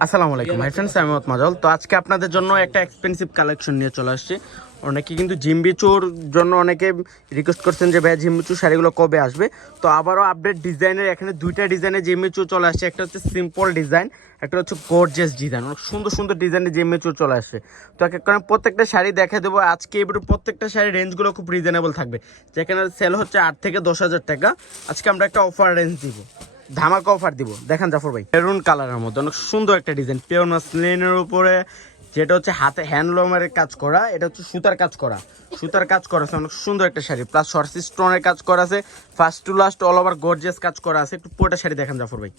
আসসালামু আলাইকুম my friends, আমি মোহাম্মদ মাজল। তো আজকে আপনাদের জন্য একটা এক্সপেন্সিভ কালেকশন নিয়ে চলে আসছি। অনেকে কিন্তু জিম্বিচুর জন্য অনেকে রিকোয়েস্ট করছেন যে ভাই জিম্বিচু শাড়িগুলো কবে আসবে। তো আবারও আপডেট ডিজাইনের এখানে দুইটা ডিজাইনের জিম্বিচু চলে আসছে। একটা হচ্ছে সিম্পল ডিজাইন, একটা হচ্ছে গর্জিয়াস ডিজাইন। অনেক সুন্দর সুন্দর ডিজাইনের জিম্বিচু চলে আসছে। তো এক এক করে প্রত্যেকটা শাড়ি দেখা দেবো আজকে। এবার প্রত্যেকটা শাড়ির রেঞ্জগুলো খুব রিজনেবল থাকবে। যেখানে সেল হচ্ছে 8 থেকে 10,000 টাকা, আজকে আমরা একটা অফার রেঞ্জ দিব, ধামাকা অফার দিব। দেখেন জাফর ভাই, মেরুন কালারের মধ্যে অনেক সুন্দর একটা ডিজাইন, পিওর মাসলিনের উপরে, যেটা হচ্ছে হাতে হ্যান্ডলুমের কাজ করা, এটা হচ্ছে সুতার কাজ করা, সুতার কাজ করা আছে। অনেক সুন্দর একটা শাড়ি, প্লাস শর্টস স্টোনের কাজ করা আছে, first to last all over gorgeous কাজ করা আছে। একটু পুরোটা শাড়ি দেখেন জাফর ভাই,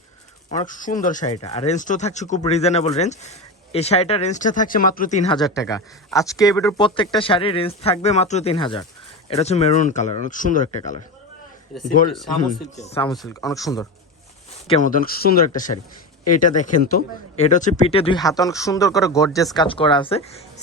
অনেক সুন্দর শাড়িটা। আর রেঞ্জটাও থাকছে খুব রিজনেবল রেঞ্জ। এই শাড়িটার রেঞ্জটা থাকছে মাত্র 3,000 টাকা। আজকে এই ভিডিওর প্রত্যেকটা শাড়ির রেঞ্জ থাকবে মাত্র 3,000। এটা হচ্ছে মেরুন কালার, অনেক সুন্দর একটা কালার, গোল্ড সামো সিল্ক, অনেক সুন্দর কের মধ্যে অনেক সুন্দর একটা শাড়ি। এটা দেখেন তো, এটা হচ্ছে পিঠে দুই হাতে অনেক সুন্দর করে গর্জিয়াস কাজ করা আছে।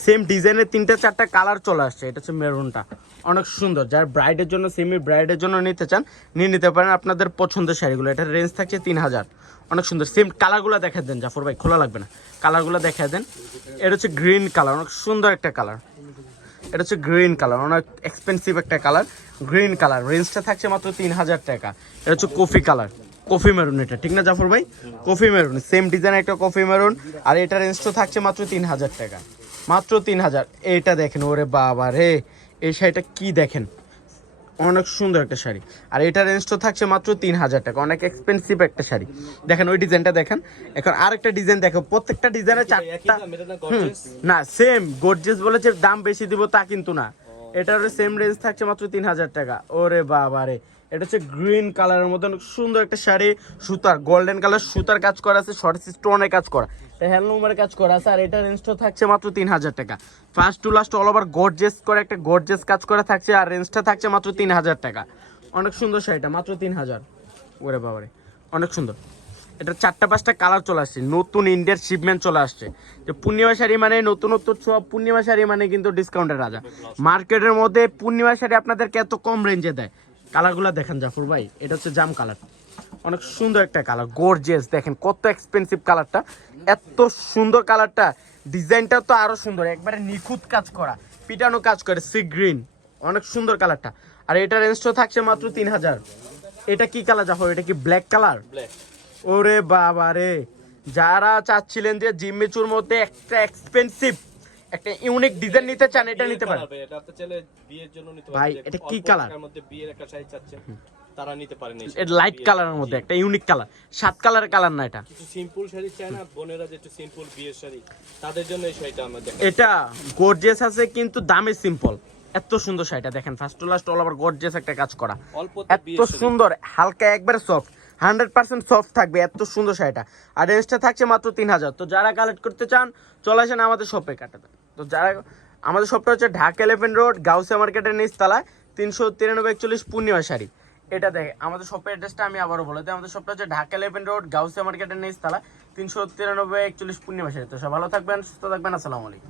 সেম ডিজাইনের 3-4টা কালার চলে আসছে। এটা হচ্ছে মেরুনটা, অনেক সুন্দর। যার ব্রাইডের জন্য, সেমি ব্রাইডের জন্য নিতে চান নিয়ে নিতে পারেন আপনাদের পছন্দের শাড়িগুলো। এটার রেঞ্জ থাকছে 3,000। অনেক সুন্দর। সেম কালারগুলো দেখা দেন জাফর ভাই, খোলা লাগবে না, কালারগুলো দেখা দেন। এটা হচ্ছে গ্রিন কালার, অনেক সুন্দর একটা কালার। এটা হচ্ছে গ্রিন কালার, অনেক এক্সপেন্সিভ একটা কালার, গ্রিন কালার। রেঞ্জটা থাকছে মাত্র 3,000 টাকা। এটা হচ্ছে কফি কালার, কফি মেরুন, এটা ঠিক না জাফর ভাই? কফি মেরুন, সেম ডিজাইন একটা কফি মেরুন। আর এটা রেঞ্জটা থাকছে মাত্র 3,000 টাকা, মাত্র 3,000। এইটা দেখেন, ওরে বাবা রে, এই শাড়িটা কি দেখেন, অনেক সুন্দর একটা শাড়ি। আর এটা রেঞ্জটা থাকছে মাত্র 3,000 টাকা, অনেক এক্সপেন্সিভ একটা শাড়ি। দেখেন ওই ডিজাইনটা দেখেন। এখন আরেকটা ডিজাইন দেখো, প্রত্যেকটা ডিজাইনের 4টা না সেম গর্জিয়াস বলেছে দাম বেশি দিব তা কিন্তু না, এটার সেম রেঞ্জ থাকছে মাত্র 3,000 টাকা। ওরে বাবা রে, এটা হচ্ছে গ্রিন কালারের মধ্যে অনেক সুন্দর একটা শাড়ি, সুতার গোল্ডেন কালার সুতার কাজ করা আছে, শর্ট স্টোনের কাজ করা, হ্যান্ডলুমের কাজ করা আছে। আর এটা রেঞ্জটা থাকছে মাত্র 3,000 টাকা। First to last all over gorgeous করে একটা গর্জিয়াস কাজ করা থাকছে। আর রেঞ্জটা থাকছে মাত্র 3,000 টাকা। অনেক সুন্দর শাড়িটা, মাত্র 3,000। ওরে বাবারে, অনেক সুন্দর। এটা 4-5টা কালার চলে আসছে, নতুন ইন্ডিয়ার শিপমেন্ট চলে আসছে। যে পূর্ণিমা শাড়ি মানে নতুনত্ব সব, পূর্ণিমা শাড়ি মানে কিন্তু ডিসকাউন্টের রাজা। মার্কেটের মধ্যে পূর্ণিমা শাড়ি আপনাদেরকে এত কম রেঞ্জে দেয়। কালারগুলো দেখেন জাফর ভাই, এটা হচ্ছে জাম কালার, অনেক সুন্দর একটা কালার, গর্জিয়াস। দেখেন কত এক্সপেন্সিভ কালারটা, এত সুন্দর কালারটা। ডিজাইনটা তো আরো সুন্দর, একবারে নিখুঁত কাজ করা, পিটানো কাজ করে, সি গ্রিন, অনেক সুন্দর কালারটা। আর এটা রেঞ্জটা থাকছে মাত্র 3,000। এটা কি কালার জাফর? এটা কি ব্ল্যাক কালার? ওরে বাবা রে, যারা চাচ্ছিলেন যে জিম্মিচুর মধ্যে একটা এক্সপেন্সিভ একটা ইউনিক ডিজাইন নিতে চান, এটা নিতে পারেন ভাই। এটা কি কালার? তারা নিতে পারেন। এটা লাইট কালারের মধ্যে একটা ইউনিক কালার, 7 কালারের কালার না। এটা কিছু সিম্পল শাড়ি চায় না বোনেরা, যে একটু সিম্পল বিয়ের শাড়ি, তাদের জন্য এই শাড়িটা আমরা দেখাই। এটা গর্জিয়াস আছে কিন্তু দামে সিম্পল। এত সুন্দর শাড়িটা দেখেন, first to last all over gorgeous একটা কাজ করা, এত সুন্দর, হালকা একবারে সফট, 100% সফট থাকবে, এত সুন্দর শাড়িটা। আর রেঞ্জটা থাকছে মাত্র 3,000। তো যারা কালেক্ট করতে চান চলে আসেন আমাদের শপে কাটাতে। তো যারা, আমাদের শপটা হচ্ছে ঢাকা 11 রোড, গাউসিয়া মার্কেটের নিচতলায়, 393-41 পূর্ণিমা শাড়ি। এটা দেখে আমাদের শপের অ্যাড্রেসটা আমি আবারও বলে দিই। আমাদের শপটা হচ্ছে ঢাকা 11 রোড, গাউসিয়া মার্কেটের নিচতলা, 393-41 পূর্ণিমা শাড়ি। তো সব ভালো থাকবেন, সুস্থ থাকবেন, আসসালামু আলাইকুম।